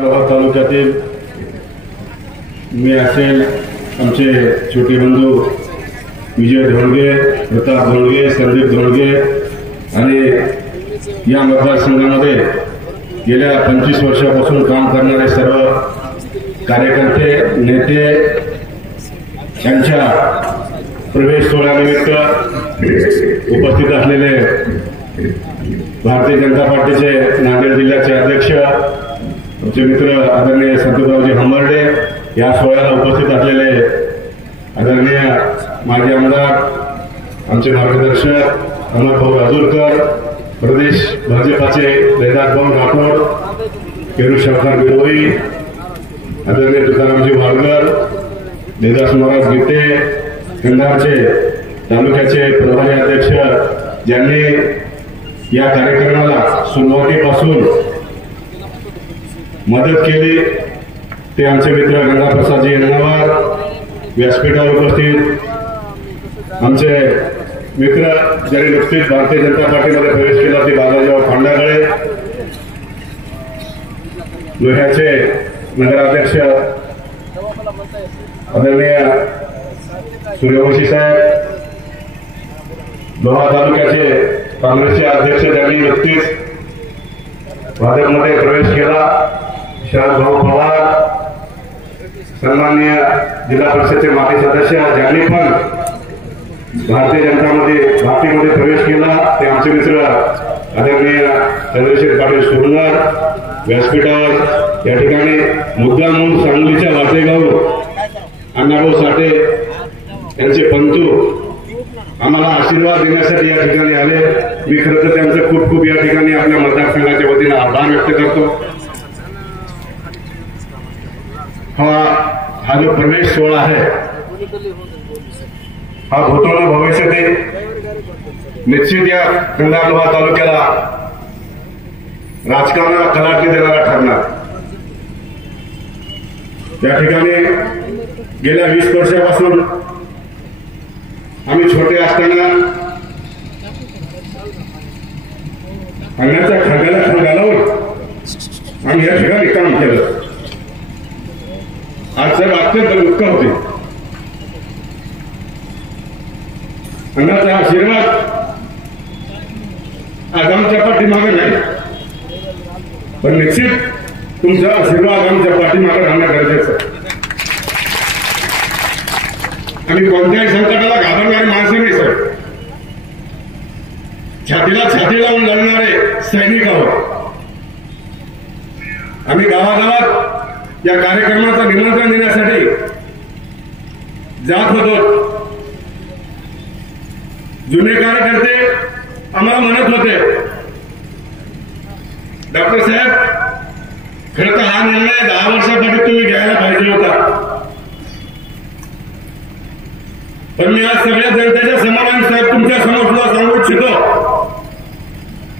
लोहा तालुक्यातील मी असेल आमचे छोटे बंधू विजय धोंडगे, प्रताप धोंडगे, संदीप धोंडगे आणि या मतदारसंघामध्ये गेल्या 25 वर्षापासून काम करणारे सर्व कार्यकर्ते नेते यांच्या प्रवेश सोहळ्यानिमित्त उपस्थित असलेले भारतीय जनता पार्टीचे नांदेड जिल्ह्याचे अध्यक्ष आमचे मित्र आदरणीय संतोषरावजी हंबर्डे, या सोहळ्याला उपस्थित असलेले आदरणीय माजी आमदार आमचे मार्गदर्शक अमरभाऊ राजूरकर, प्रदेश भाजपाचे देदारभाऊ राठोड, पेरू शंकर बिरोई, आदरणीय तुकारामजी वाळकर, देदास महाराज गीते, कंधारचे तालुक्याचे प्रभारी अध्यक्ष ज्यांनी या कार्यक्रमाला सुरुवातीपासून मदत केली ते आमचे मित्र गंगाप्रसादजी यंगनावर, व्यासपीठावर उपस्थित आमचे मित्र ज्यांनी नुकतीच भारतीय जनता पार्टीमध्ये प्रवेश केला ते बालाजीराव खांडागळे, लोह्याचे नगराध्यक्ष आदरणीय सूर्यवंशी साहेब, लोहा तालुक्याचे काँग्रेसचे अध्यक्ष ज्यांनी नुकतीच भाजपमध्ये प्रवेश केला शरद भाऊ पवार, सन्माननीय जिल्हा परिषदेचे माजी सदस्य ज्यांनी पण भारतीय जनता पार्टीमध्ये प्रवेश केला ते आमचे मित्र आदरणीय चंद्रशेखर पाटील सुरनर, व्यासपीठावर या ठिकाणी मुद्दा म्हणून सांगलीच्या वाटेगाव अण्णाभाऊ साठे यांचे पंतू आम्हाला आशीर्वाद देण्यासाठी या ठिकाणी आले। मी खरं तर त्यांचं खूप खूप या ठिकाणी आपल्या मतदारसंघाच्या वतीने आभार व्यक्त करतो। हा जो प्रवेश सोहळा आहे हा भूतोल भविष्यातील निश्चित या कंधार लोहा तालुक्याला राजकारणाला कलाटणी देणारा ठरणार। या ठिकाणी गेल्या 20 वर्षापासून आम्ही छोटे असताना अंगाच्या खळग्याला खळ घालून आम्ही या ठिकाणी काम केलं। आज साहेब अत्यंत दुःख होते। अंगाचा आशीर्वाद आज आमच्या पाठीमागे नाही, पण निश्चित तुमचा आशीर्वाद आमच्या पाठीमागे राहणं गरजेचं आहे। आम्ही कोणत्याही संकटाला घाबरणारे माणसं नाही साहेब, छातीला छाती लावून लढणारे सैनिक आहोत। आम्ही गावागावात या कार्यक्रमाचं निमंत्रण देण्यासाठी जात होतो। जुने कार्यकर्ते आम्हाला म्हणत होते, डॉक्टर साहेब खरं तर हा निर्णय 10 वर्षापाठी तुम्ही घ्यायला पाहिजे होता, पण मी आज सगळ्या जनतेच्या समाधान साहेब तुमच्या समोर सुद्धा सांगू इच्छितो।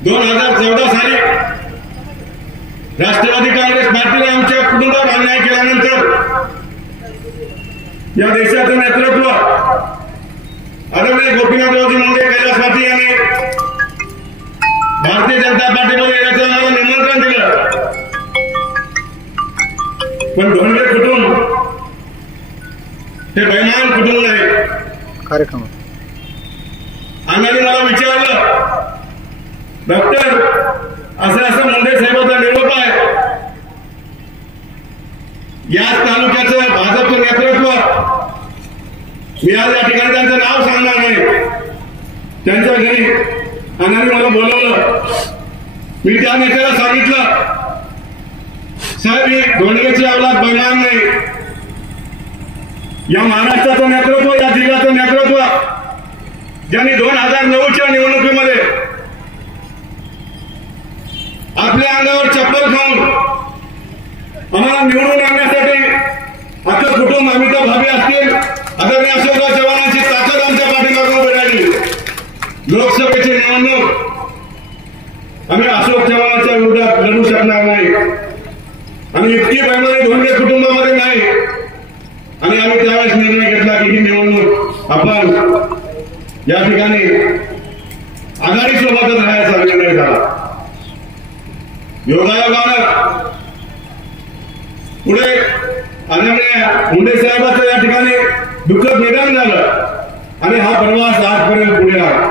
2014 साली राष्ट्रवादी काँग्रेस पार्टीने आमच्या कुटुंबावर अन्याय केल्यानंतर या देशाचं नेतृत्व आदरणीय गोपीनाथरावजी मुंडे कैलास पाटील यांनी भारतीय जनता पार्टीमध्ये येण्याचं मला निमंत्रण दिलं, पण धोंडगे कुटुंब हे बैमान कुटुंब नाही। कार्यक्रम आम्ही मला विचारलं, डॉक्टर असं मुंडे साहेबांचा निरोप आहे, या तालुक्याचं भाजपचं नेतृत्व, मी आज या ठिकाणी त्यांचं नाव सांगणार नाही, त्यांच्या घरी अण्णांनी मला बोलवलं। मी त्या नेत्याला सांगितलं, साहेब ही धोंडगेची अवलाद बैमान नाही, या महाराष्ट्राचं नेतृत्व, या जिल्ह्याचं नेतृत्व ज्यांनी 2009च्या निवडणुकीमध्ये आपल्या अंगावर चप्पल खाऊन आम्हाला निवडून आणण्यासाठी अख्खं कुटुंब अमिताभ भाभी असतील, आदरणीय अशोकराव चव्हाणांची ताकद आमच्या पाठीमागून उभी राहिली। लोकसभेची निवडणूक आम्ही अशोक चव्हाणांच्या विरोधात लढू शकणार नाही, आणि इतकी बैमानी धोंडगे कुटुंबामध्ये नाही, आणि आम्ही त्यावेळेस निर्णय घेतला की ही निवडणूक आपण या ठिकाणी आघाडीसोबतच राहायचा निर्णय झाला। योगायोगानं पुढे आदरणीय मुंडे साहेबांचं या ठिकाणी दुःखद निधन झालं आणि हा प्रवास आजपर्यंत पुढे आला.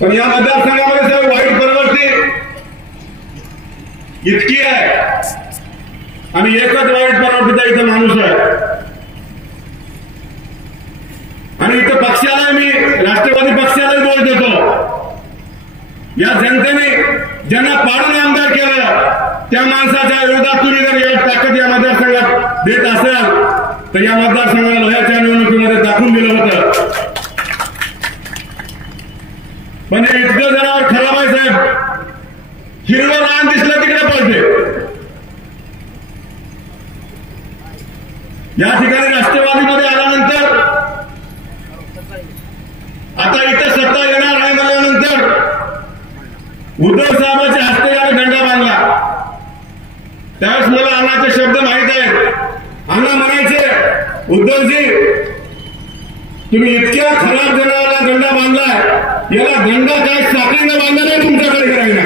पण या मतदारसंघामध्ये साहेब वाईट प्रवृत्ती इतकी आहे आणि एकच वाईट प्रवृत्तीचा इथं माणूस आहे. आणि इथं पक्षाला मी राष्ट्रवादी पक्षाला दोष देतो. या जनतेने ज्यांना पाडून आमदार केलं त्या माणसाच्या विरोधात तुम्ही जर एक ताकद या मतदारसंघात देत असाल तर या मतदारसंघाला लोह्याच्या निवडणुकीमध्ये दाखवून दिलं होतं. पण हे इतकं जनावर खराब आहे साहेब, हिरवं रान दिसलं तिकडे पळते. या ठिकाणी राष्ट्रवादीमध्ये आल्यानंतर आता इथं सत्ता येणार नाही म्हणल्यानंतर उद्धव साहेबांच्या हस्ते याने झेंडा बांधला. त्यावेळेस मला अण्णाचे शब्द माहित आहेत. अण्णा म्हणायचे, उद्धवजी तुम्ही इतक्या खराब जनावराला झेंडा बांधलाय, याला झेंडा काय साखळीनं बांधला नाही तुमच्याकडे करायला.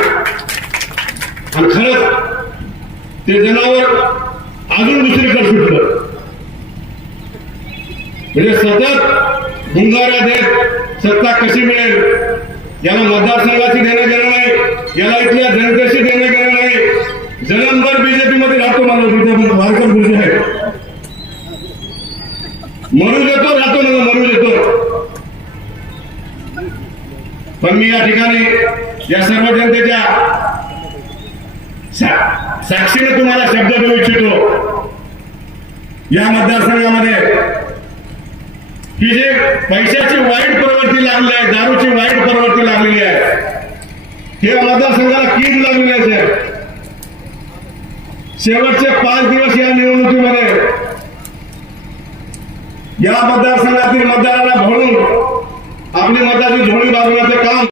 आणि खरंच ते जनावर अजून दुसरीकडे सुटलं. म्हणजे सतत गुंगारा देत सत्ता कशी मिळेल याला मतदारसंघाशी देणं घेणं नाही, याला इथल्या जनतेशी देणं घेणं नाही. जन्मभर बीजेपी मध्ये राहतो मला वारकर गुरुजी आहे, मरू देतो राहतो मला मरू देतो. पण मी या ठिकाणी या सर्व जनतेच्या साक्षीने तुम्हाला शब्द देऊ इच्छितो. या मतदारसंघामध्ये ही जे पैशाची वाईट प्रवृत्ती लागली आहे, दारूची वाईट प्रवृत्ती लागलेली आहे, हे मतदारसंघाला कीड लागलेली आहे. शेवटचे 5 दिवस या निवडणुकीमध्ये या मतदारसंघातील मतदाराला भरून आपली मताची झोळी बांधण्याचं काम